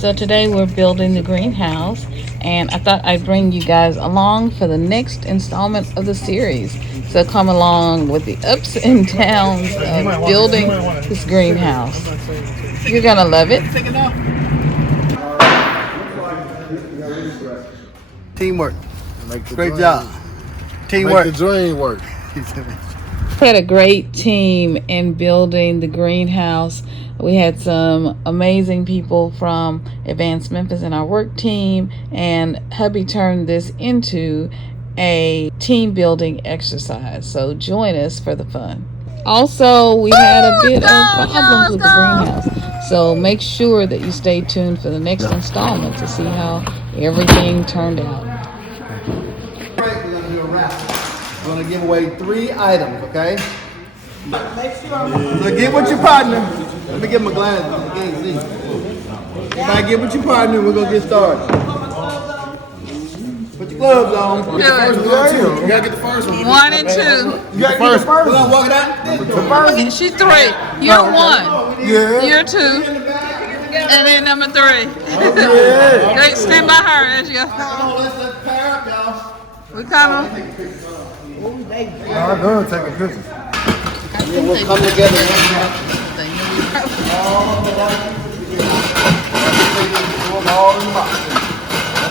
So today we're building the greenhouse, and I thought I'd bring you guys along for the next installment of the series. So come along with the ups and downs of building this greenhouse. You're gonna love it. Teamwork. Great job. Teamwork. Make the dream work. We had a great team in building the greenhouse. We had some amazing people from Advanced Memphis in our work team, and hubby turned this into a team building exercise. So join us for the fun. Also, we had a bit of problems with the greenhouse. So make sure that you stay tuned for the next installment to see how everything turned out. We're going to do a wrap. We're going to give away 3 items, okay? So get with your partner. Let me get my glasses. I can't see. If I get with your partner, we're going to get started. Put your gloves on. Do it. You gotta get the first one. 1 and 2. You got to get the first. We're going to walk it out. She's 3. You're 1. Yeah. You're 2. And then number 3. Yeah. Great, stand by her as you go. Come on, let's pair up, y'all. We kind of. I'm going to take a picture. We'll come together. All in the box.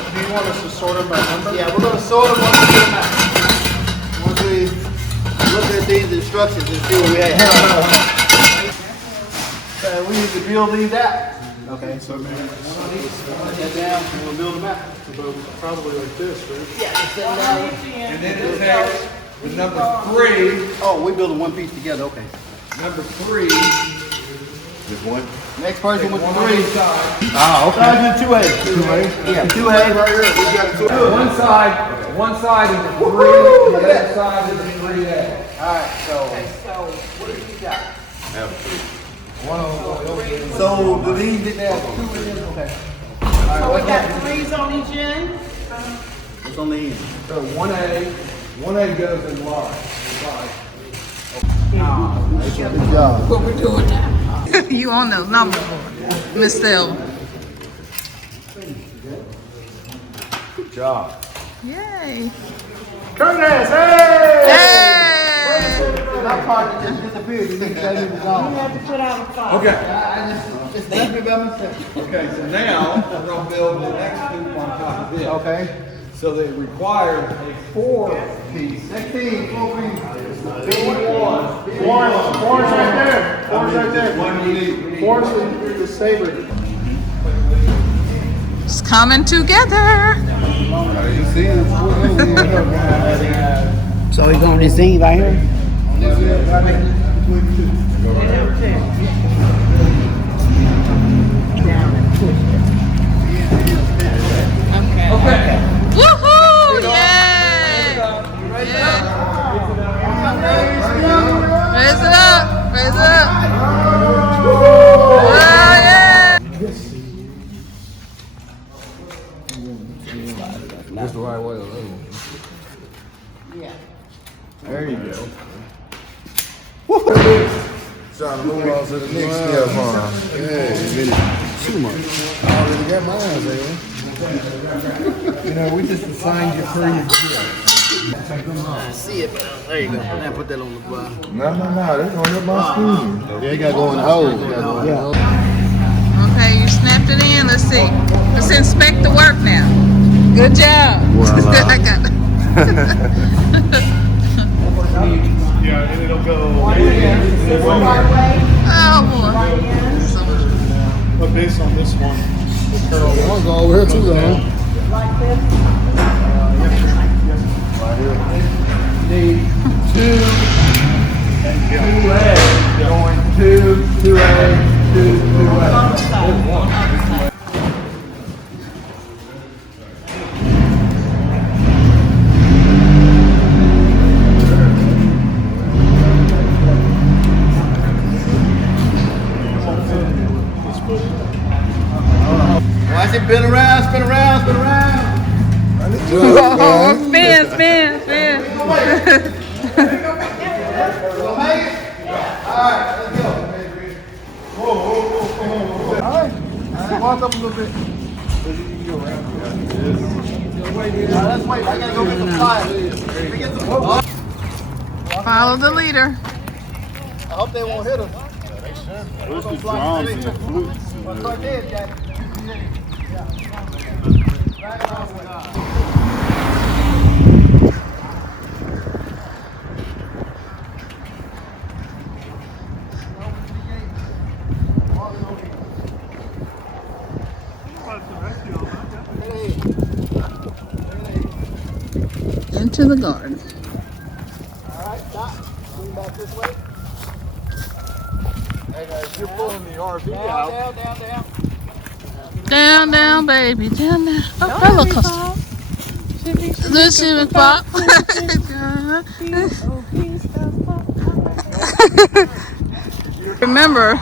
Do you want us to sort them by number? Yeah, we're going to sort them once we get them out. Once we look at these instructions and see what we have. We need to build these out. Okay, so maybe put that down and we'll build them out. Probably like this, right? Yeah, And then it takes the number 3. oh, we're building one piece together, okay. Number 3. Just one. Next person with the 3. Ah, okay. I'll do 2A. 2A? Yeah, 2A right here. We got 2A. One side is a 3, the other side is a 3A. Alright, so what do you got? Have 3. So do these get that 2 in this? Okay. Alright, We got 3s on each end. what's on the end? So 1A goes in large. Good job. What we're doing now. You on the number board, Miss Selva. Good job. Yay. Curtis, hey! Hey! My partner just disappeared. You think that he was gone? You have to put out a fire. Okay. Just leave me by myself. Okay, so now we're going to build the next hoop on top of this. Okay. So they require a 4-piece. Next team, 4 pieces. Force right there. Force right there. Force the saber. It's coming together. You see it? So he's on this team right here? Okay. Woohoo! Yay! Yeah. Raise it up! Raise it up! Oh, yeah! That's the right way to live. There you go. Trying to move on to the next step, huh? Yeah, too much. I already got mine, man. You know, we just assigned you for your gift. See it, but there you go. Now put that on the bottom. No, that's on your my skin. Yeah, you gotta go in the hole. Okay, you snapped it in. Let's see. Let's inspect the work now. Good job. Voila. I got it. Yeah, and it'll go. Oh, boy. So much. But based on this one, the curl. One's over here too, though. Need 2A going 2A, 2A. Watch it spin around, spin around, spin around. Oh, spin, spin, spin. Alright, let's go. Whoa, whoa, whoa, whoa, whoa. Alright. Walk up a little bit. Let's wait. I gotta go get some flyers. Let me get some. Follow the leader. I hope they won't hit us. Where's the drums and the flutes? What's right there, Jack? Into the garden. All right, stop. Swing back this way. Hey guys, you're pulling the RV Down, out. down, down, down. Down, down, baby. Down, down. Oh, roller coaster. The shimmy pop. Remember,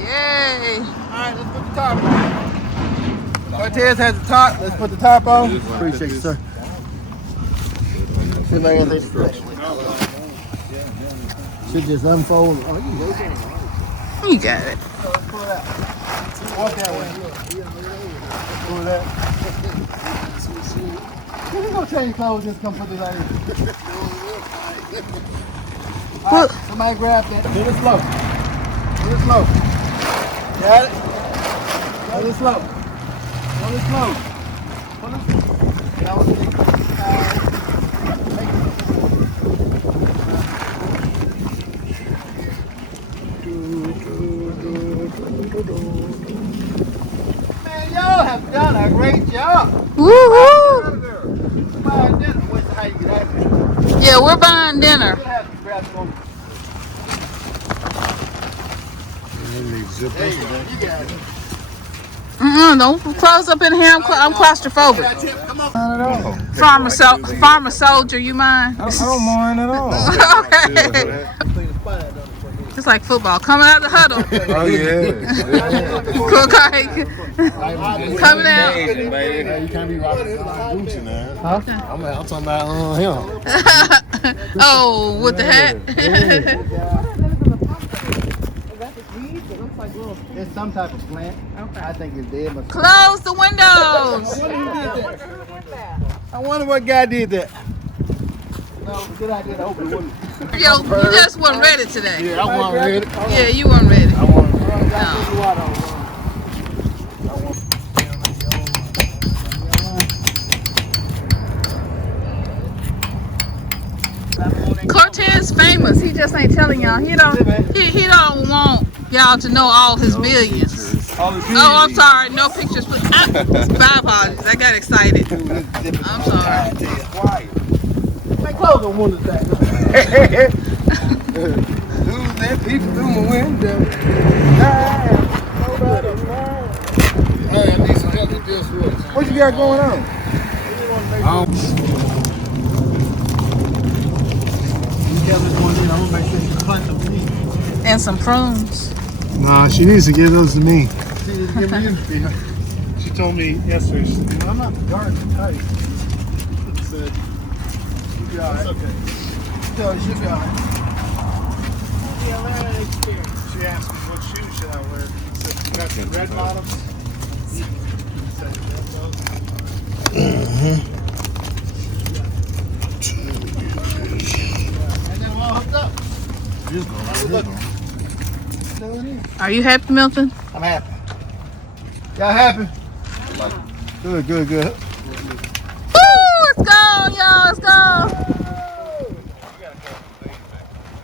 yay. Alright, let's put the tarp on. Cortez has the tarp. Let's put the tarp on. Appreciate you, sir. See if I can take the should just unfold. Oh, you go there. You got it. So let's pull it out. Walk that way. Pull that. You can go change clothes and come put this out here. All right, somebody grab that. Do it slow. Do it slow. Got it? Do it slow. Do it slow. Pull it. That was it. Man, y'all have done a great job. Woohoo! Buying dinner. What's how you get out here? Yeah, we're buying dinner. You'll have to grab some. There you go. You got it. Don't close up in here. I'm claustrophobic. Got Tip, come on. Farmer soldier, you mind? I don't mind at all. Okay. It's like football. Coming out the huddle. Oh yeah. Coming out. You can't be rocking Gucci now. I'm talking about him. Oh, with the hat. It's some type of plant. Okay. I think it's dead, but Close the windows. I wonder what guy did that. No, good idea to open the window. Yo, you just wasn't ready today. Yeah, I want ready. Yeah, you weren't ready. Cortez famous. He just ain't telling y'all. He don't want y'all to know all his millions. Oh, I'm sorry. No pictures, please. My apologies. I got excited. I'm sorry. Hey, close the window back. Lose that people through my window. Hey, I need some help with this one. What you got going on? And some prunes. Nah, she needs to give those to me. She told me yesterday, she said, I'm not the garden type. She said, you'll be all right. It's okay. She told you she'll be all right. She asked me what shoes should I wear. I said, you got some red bottoms? And then we're all hooked up. Are you happy, Milton? I'm happy. Y'all happy? Good, good, good.